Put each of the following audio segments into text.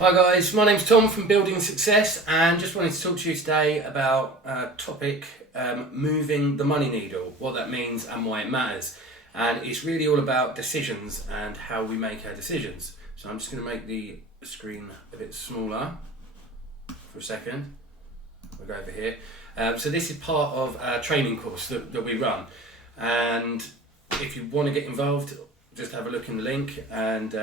Hi guys, my name's Tom from Building Success and just wanted to talk to you today about a topic, moving the money needle, what that means and why it matters. And it's really all about decisions and how we make our decisions. So I'm just going to make the screen a bit smaller for a second. We'll go over here. So this is part of our training course that we run. And if you want to get involved, just have a look in the link and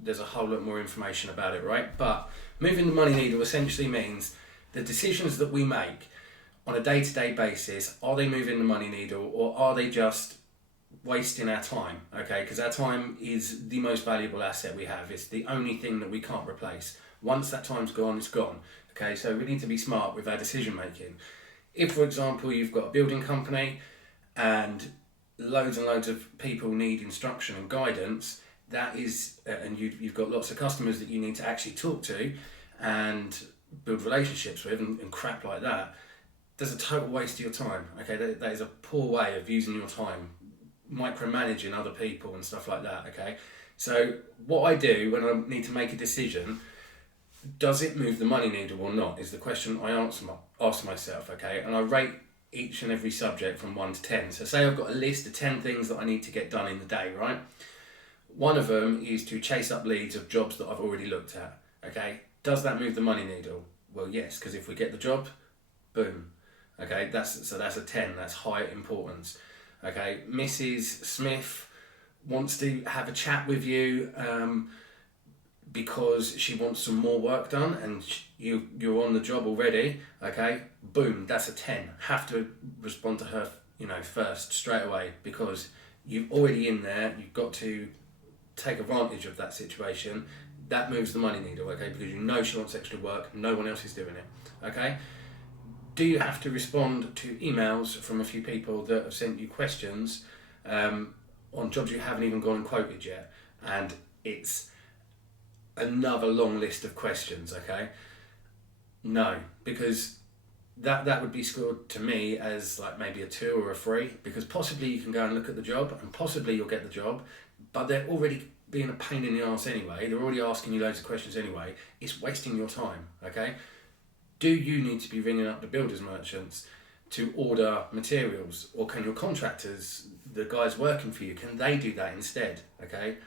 there's a whole lot more information about it, right? But moving the money needle essentially means the decisions that we make on a day-to-day basis, are they moving the money needle or are they just wasting our time, okay? Because our time is the most valuable asset we have. It's the only thing that we can't replace. Once that time's gone, it's gone, okay? So we need to be smart with our decision making. If, for example, you've got a building company and loads and loads of people need instruction and guidance, that is, and you've got lots of customers that you need to actually talk to and build relationships with and crap like that, there's a total waste of your time, okay? That is a poor way of using your time, micromanaging other people and stuff like that, okay? So what I do when I need to make a decision, does it move the money needle or not, is the question I ask myself, okay? And I rate each and every subject from 1 to 10. So say I've got a list of 10 things that I need to get done in the day, right? One of them is to chase up leads of jobs that I've already looked at, okay? Does that move the money needle? Well, yes, because if we get the job, boom, okay? That's a 10, that's high importance, okay? Mrs. Smith wants to have a chat with you because she wants some more work done and you're on the job already, okay? Boom, that's a 10. Have to respond to her, first, straight away, because you're already in there, you've got to take advantage of that situation. That moves the money needle, okay? Because you know she wants extra work, no one else is doing it, okay? Do you have to respond to emails from a few people that have sent you questions on jobs you haven't even gone and quoted yet? And it's another long list of questions, okay? No, because that would be scored to me as like maybe a 2 or a 3, because possibly you can go and look at the job and possibly you'll get the job, but they're already being a pain in the arse anyway. They're already asking you loads of questions anyway. It's wasting your time, okay? Do you need to be ringing up the builders merchants to order materials, or can your contractors, the guys working for you, can they do that instead, okay?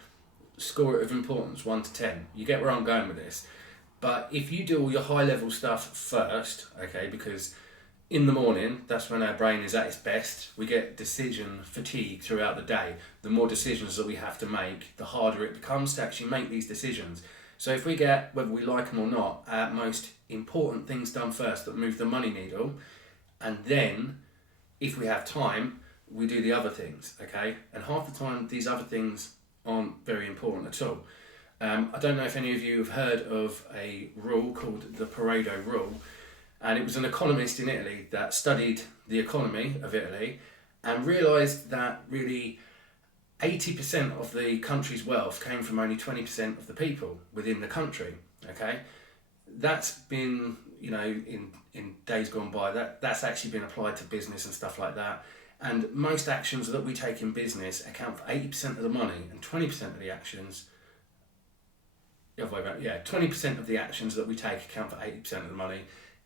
Score it of importance, 1 to 10. You get where I'm going with this. But if you do all your high level stuff first, okay, because in the morning, that's when our brain is at its best. We get decision fatigue throughout the day. The more decisions that we have to make, the harder it becomes to actually make these decisions. So if we get, whether we like them or not, our most important things done first that move the money needle, and then, if we have time, we do the other things, okay? And half the time, these other things aren't very important at all. I don't know if any of you have heard of a rule called the Pareto rule, and it was an economist in Italy that studied the economy of Italy and realised that really 80% of the country's wealth came from only 20% of the people within the country, okay? That's been, in days gone by, that's actually been applied to business and stuff like that. And most actions that we take in business account for 80% of the money and 20% of the actions, 20% of the actions that we take account for 80% of the money,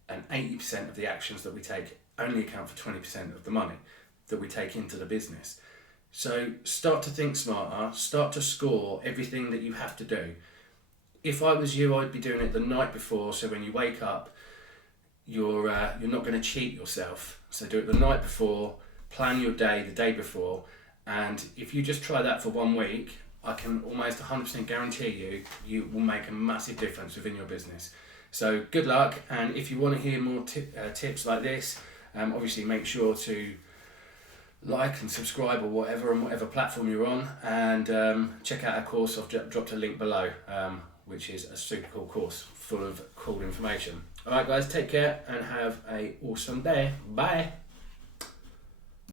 and 80% of the actions that we take only account for 20% of the money that we take into the business. So start to think smarter, start to score everything that you have to do. If I was you, I'd be doing it the night before, so when you wake up, you're not going to cheat yourself. So do it the night before, plan your day the day before, and if you just try that for 1 week, I can almost 100% guarantee you will make a massive difference within your business. So good luck, and if you want to hear more tips like this, obviously make sure to like and subscribe or whatever on whatever platform you're on, and check out our course. I've dropped a link below, which is a super cool course full of cool information. Alright guys, take care and have an awesome day. Bye!